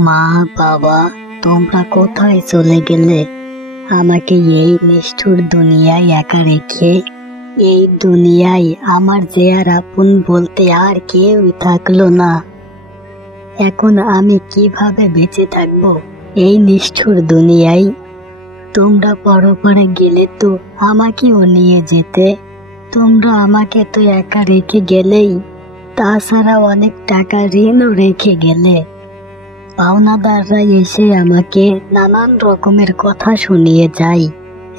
মা, বাবা, তোমরা কোথায় চলে গেলে? আমাকে এই নিষ্ঠুর দুনিয়ায় একা রেখে। এই দুনিয়ায় আমার যে আর আপন বলতে আর কেউই থাকলো না। এখন আমি কিভাবে বেঁচে থাকবো এই নিষ্ঠুর দুনিয়ায়? তোমরা পরপারে গেলে তো আমাকেও নিয়ে যেতে। তোমরা আমাকে তো একা রেখে গেলেই, তাছাড়া অনেক টাকা ঋণও রেখে গেলে। পাওনাদাররা এসে আমাকে নানান রকমের কথা শুনিয়ে যায়।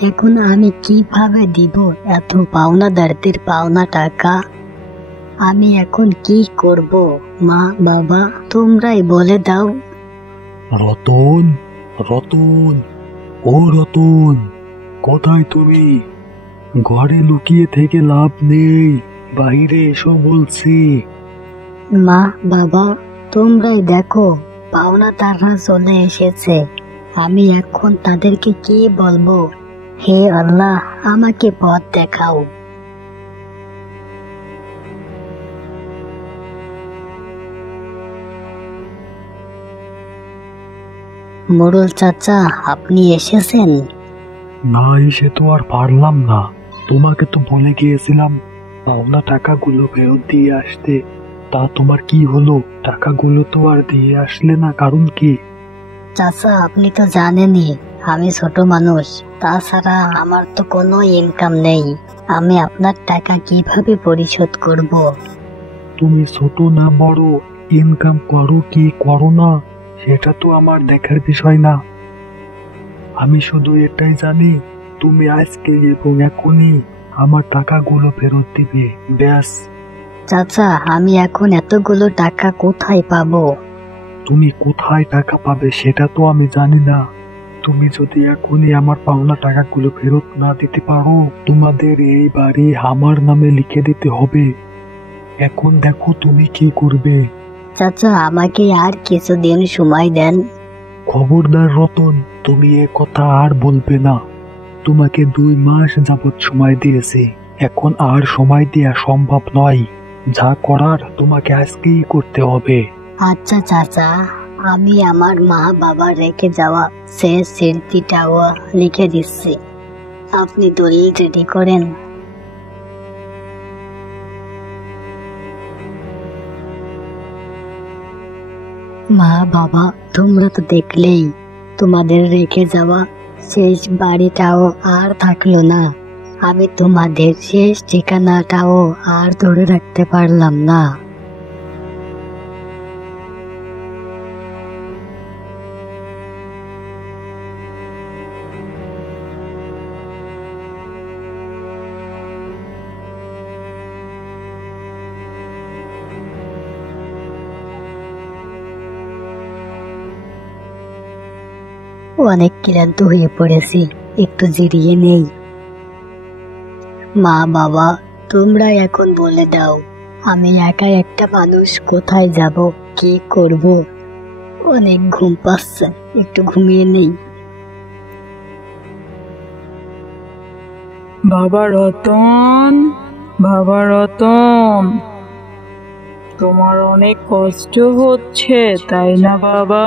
এখন আমি কিভাবে দিব এত পাওনাদারদের পাওনা টাকা? আমি এখন কি করব? মা, বাবা, তোমরাই বলে দাও। রতন, রতন, ও রতন, কোথায় তুমি? ঘরে লুকিয়ে থেকে লাভ নেই, বাইরে এসো বলছি। মা, বাবা, তোমরাই দেখো, পাওনাদাররা চলে এসেছে। আমি এখন তাদেরকে কি বলবো? হে আল্লাহ, আমাকে পথ দেখাও। মোড়ল চাচা, আপনি এসেছেন? না এসে তো আর পারলাম না। তোমাকে তো বলে গিয়েছিলাম পাওনা টাকাগুলো ফেরত দিয়ে আসতে। তা তোমার কি হলো? টাকাগুলো তো আর দিয়ে আসলে না, কারণ কি? চাচা, আপনি তো জানেনই আমি ছোট মানুষ। তাছাড়া আমার তো কোনো ইনকাম নেই। আমি আপনার টাকা কিভাবে পরিশোধ করব? তুমি ছোট না বড়, ইনকাম করো কি করো না, সেটা তো আমার দেখার বিষয় না। আমি শুধু এটাই জানি, তুমি আজকে এবং এখনই আমার টাকাগুলো ফেরত দিবে, ব্যাস। চাচা, আমি এখন এতগুলো টাকা কোথায় পাবো? তুমি কোথায় টাকা পাবে সেটা তো আমি জানি না। তুমি যদি এখনই আমার পাওনা টাকাগুলো ফেরত না দিতে পারো, তোমাদের এই বাড়ি আমার নামে লিখে দিতে হবে। এখন দেখো তুমি কি করবে। চাচা, আমাকে আর কিছুদিন সময় দেন। খবরদার রতন, তুমি এ কথা আর বলবে না। তোমাকে 2 মাস যাবৎ সময় দিয়েছি, এখন আর সময় দেয়া সম্ভব নয়। যা করার তোমাকে আজকেই করতে হবে। আচ্ছা চাচা, আমি আমার মা বাবা রেখে যাওয়া শেষ স্মৃতিটাও লিখে দিচ্ছি। আপনি দলিল রেডি করেন। মা, বাবা, তোমরা তো দেখলেই তোমাদের রেখে যাওয়া শেষ বাড়িটাও আর থাকলো না। আমি তোমাদের শেষ ঠিকানাটাও আর ধরে রাখতে পারলাম না। অনেক ক্লান্ত হয়ে পড়েছি, একটু জিরিয়ে নেই। মা, বাবা, তোমরা এখন বলে দাও, আমি একা একটা মানুষ কোথায় যাব, কি করব? অনেক ঘুম পাচ্ছে, একটু ঘুমিয়ে নেই। বাবা রতন, বাবা রতন, তোমার অনেক কষ্ট হচ্ছে তাই না বাবা?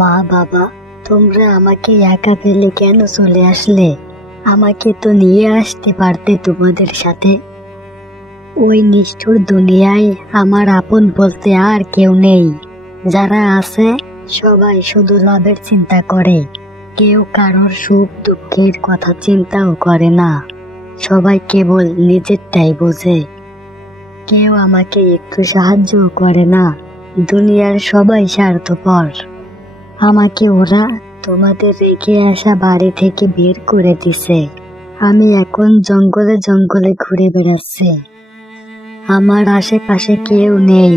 মা, বাবা, তোমরা আমাকে একা ফেলে কেন চলে আসলে? আমাকে তো নিয়ে আসতে পারতে তোমাদের সাথে। ওই নিষ্ঠুর দুনিয়ায় আমার আপন বলতে আর কেউ নেই। যারা আছে সবাই শুধু লাভের চিন্তা করে। কেউ কারোর সুখ দুঃখের কথা চিন্তাও করে না। সবাই কেবল নিজেরটাই বোঝে। কেউ আমাকে একটু সাহায্যও করে না। দুনিয়ার সবাই স্বার্থপর। আমাকে ওরা তোমাদের রেখে আসা বাড়ি থেকে বের করে দিছে। আমি এখন জঙ্গলে জঙ্গলে ঘুরে বেড়াচ্ছি। আমার আশেপাশে কেউ নেই।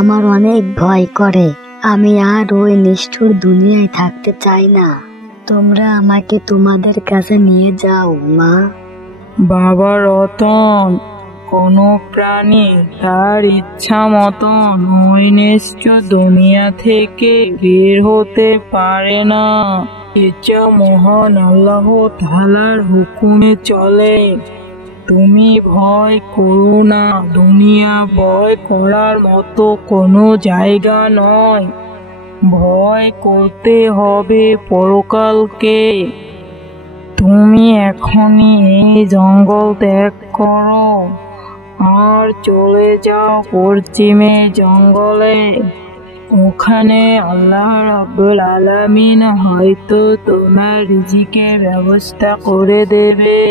আমার অনেক ভয় করে। আমি আর ওই নিষ্ঠুর দুনিয়ায় থাকতে চাই না। তোমরা আমাকে তোমাদের কাছে নিয়ে যাও মা। বাবা রতন, কোনো প্রাণী তার ইচ্ছা মতন ওই নিষ্ঠুর দুনিয়া থেকে বের হতে পারে না। এটা মহান আল্লাহ তাআলার হুকুমে চলে। তুমি ভয় করো না, দুনিয়া ভয় করার মতো কোনো জায়গা নয়। ভয় করতে হবে পরকালকে। তুমি এখনই এই জঙ্গল ত্যাগ করো আর চলে যাও পশ্চিমের জঙ্গলে। ওখানে আল্লাহ রাব্বুল আলামিন হয়তো তোমার রিজিকের ব্যবস্থা করে দেবে।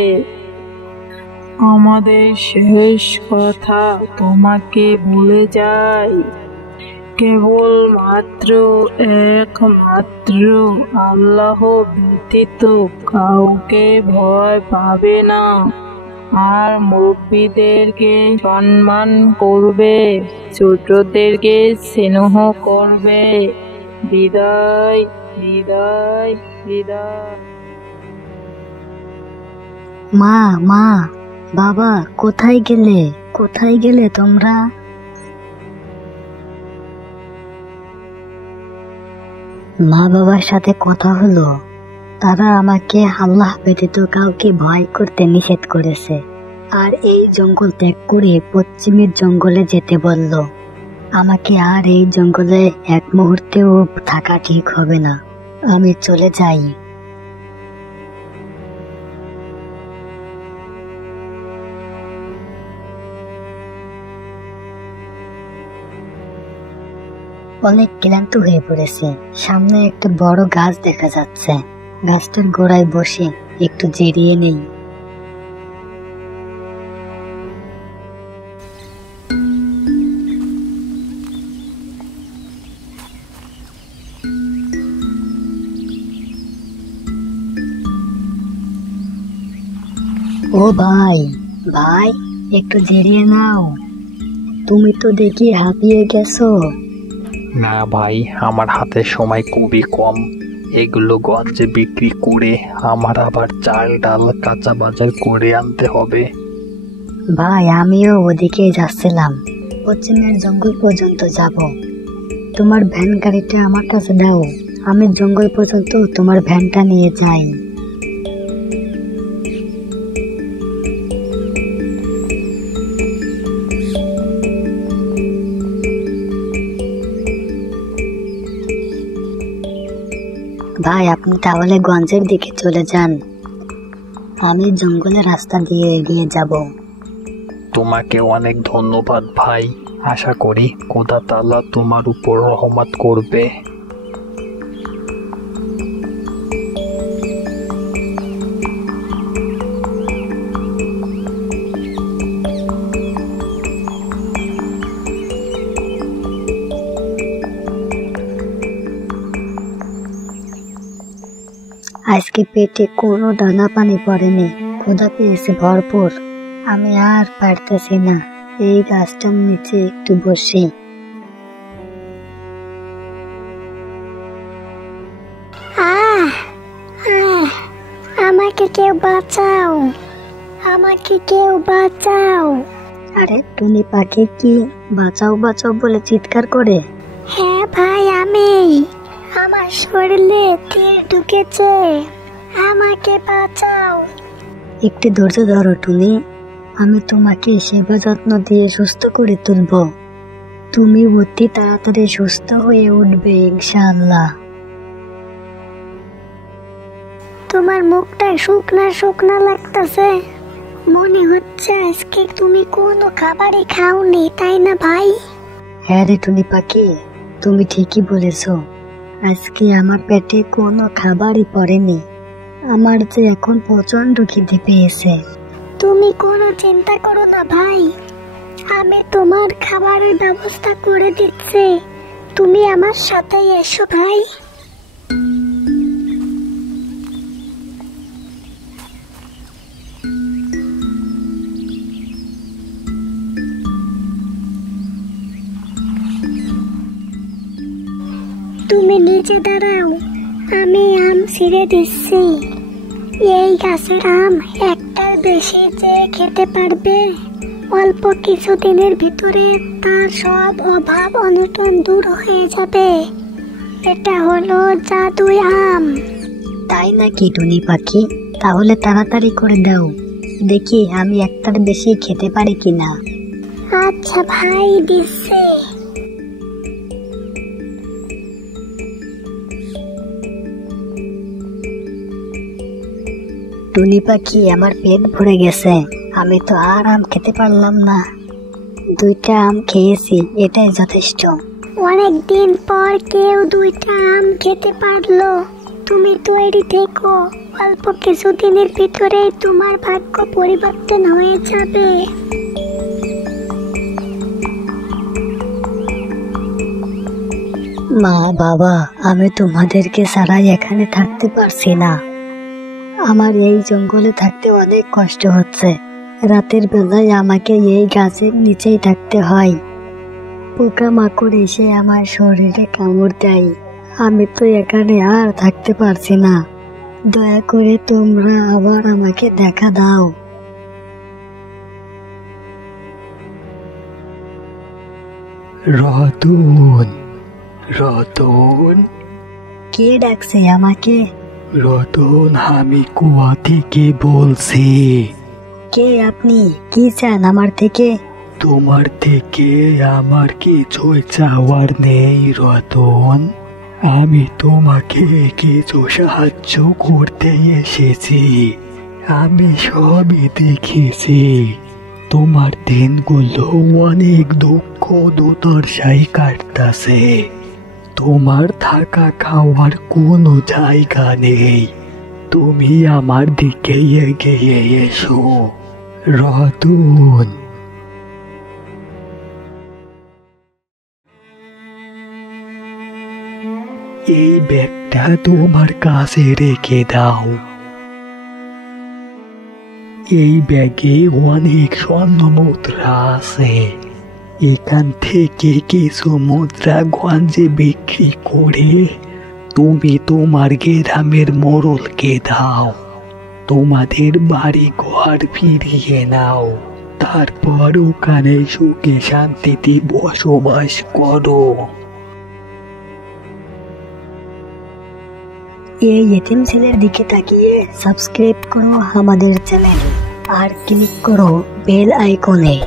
আমাদের শেষ কথা তোমাকে বলে যাই, কেবলমাত্র একমাত্র আল্লাহ ব্যতীত কাউকে ভয় পাবে না, আর মুরব্বীদেরকে সম্মান করবে, ছোটদেরকে স্নেহ করবে। বিদায়, বিদায়, বিদায়। মা, মা, বাবা, কোথায় গেলে? কোথায় গেলে তোমরা? মা বাবার সাথে কথা হলো, তারা আমাকে আল্লাহ ব্যতীত কাউকে ভয় করতে নিষেধ করেছে, আর এই জঙ্গল ত্যাগ করে পশ্চিমের জঙ্গলে যেতে বলল। আমাকে আর এই জঙ্গলে এক মুহূর্তেও থাকা ঠিক হবে না, আমি চলে যাই। অনেক ক্লান্ত হয়ে পড়েছে। সামনে একটা বড় গাছ দেখা যাচ্ছে, গাছটার গোড়ায় বসে একটু জিরিয়ে নেই। ও ভাই, ভাই, একটু জিরিয়ে নাও, তুমি তো দেখি হাঁপিয়ে গেছো। না ভাই, আমার হাতে সময় খুবই কম। এগুলো গঞ্জে বিক্রি করে আমার আবার চাল ডাল কাঁচা বাজার করে আনতে হবে। ভাই, আমিও ওদিকে যাচ্ছিলাম, পশ্চিমের জঙ্গল পর্যন্ত যাব। তোমার ভ্যান গাড়িটা আমার কাছে দাও, আমি জঙ্গল পর্যন্ত তোমার ভ্যানটা নিয়ে যাই। ভাই, আপনি তাহলে গঞ্জের দিকে চলে যান, আমি জঙ্গলের রাস্তা দিয়ে এগিয়ে যাব। তোমাকে অনেক ধন্যবাদ ভাই, আশা করি খোদা তাআলা তোমার উপর রহমত করবে। আজকে পেটে কোনো দানা পানি পড়েনি, ক্ষুধা পেয়েছে ভরপুর। আমি আর পারতেছি না, এই গাছটার নিচে একটু বসি। আমাকে কেউ বাঁচাও, আমাকে কেউ বাঁচাও। আরে টুনি পাখি কি বাঁচাও বাঁচাও বলে চিৎকার করে? হ্যাঁ ভাই, আমি, আমার শরীরে তীর ঢুকেছে, আমাকে বাঁচাও। একটু ধৈর্য ধরো টুনি, আমি তোমাকে সেবা যত্ন দিয়ে সুস্থ করে তুলব। তুমি অতি তাড়াতাড়ি সুস্থ হয়ে উঠবে ইনশাআল্লাহ। তোমার মুখটা শুকনা শুকনা লাগতেছে, মনে হচ্ছে আজকে তুমি কোনো খাবারই খাওনি, তাই না ভাই? হ্যাঁ রে টুনি পাখি, তুমি ঠিকই বলেছো, আজকে আমার পেটে কোনো খাবারই পড়েনি। আমার যে এখন প্রচন্ড খিদে পেয়েছে। তুমি কোনো চিন্তা করো না ভাই, আমি তোমার খাবারের ব্যবস্থা করে দিচ্ছি, তুমি আমার সাথে এসো ভাই। তুমি নিচে দাঁড়াও, আমি আম ছিঁড়ে দিচ্ছি। এই গাছের আম একটার বেশি যে খেতে পারবে, অল্প কিছুদিনের ভিতরে তার সব অভাব অনটন দূর হয়ে যাবে। এটা হলো জাদুই আম। তাই নাকি টুনি পাখি? তাহলে তাড়াতাড়ি করে দাও, দেখি আমি একটার বেশি খেতে পারি কিনা। আচ্ছা ভাই, দিচ্ছি। টুনি পাখি, আমার পেট ভরে গেছে, আমি তো আর আম খেতে পারলাম না। 2টা আম খেয়েছি, এটাই যথেষ্ট। অনেকদিন পর কেউ 2টা আম খেতে পারলো। তুমি তৈরি থেকো, অল্প কিছুদিনের ভিতরেই তোমার ভাগ্য পরিবর্তন হয়ে যাবে। মা বাবা, আমি তোমাদেরকে ছাড়াই এখানে থাকতে পারছি না। আমার এই জঙ্গলে থাকতে অনেক কষ্ট হচ্ছে। রাতের বেলায় আমাকে এই গাছের নিচেই থাকতে হয়। পোকামাকড় এসে আমার শরীরে কামড় দেয়। আমি তো এখানে আর থাকতে পারছি না। দয়া করে তোমরা আবার আমাকে দেখা দাও। রতন, রতন, কে ডাকছে আমাকে? রতন, আমি কুয়া থেকে বলছি। কে আপনি? কি চান আমার থেকে? তোমার থেকে আমার কিছুই চাওয়ার নেই রতন। আমি তোমাকে কিছু সাহায্য করতে এসেছি। আমি সবই দেখেছি। তোমার দিনগুলো অনেক দুঃখ দুর্দশায় কাটতাছে। তোমার থাকা খাওয়ার কোনো জায়গা নেই। তুমি আমার দিকে এগিয়ে এসো রতন। এই ব্যাগটা তোমার কাছে রেখে দাও। এই ব্যাগে অনেক স্বর্ণ মুদ্রা আছে। এখান থেকে কিছু মুদ্রা গঞ্জে বিক্রি করে তুমি তোমার গ্রামের মোড়লকে দাও। তোমাদের বাড়ি ঘর ফিরিয়ে নাও। তারপর ওখানে সুখে শান্তিতে বসবাস করো। এই এতিম ছেলের দিকে তাকিয়ে সাবস্ক্রাইব করো আমাদের চ্যানেল আর ক্লিক করো বেল আইকনে।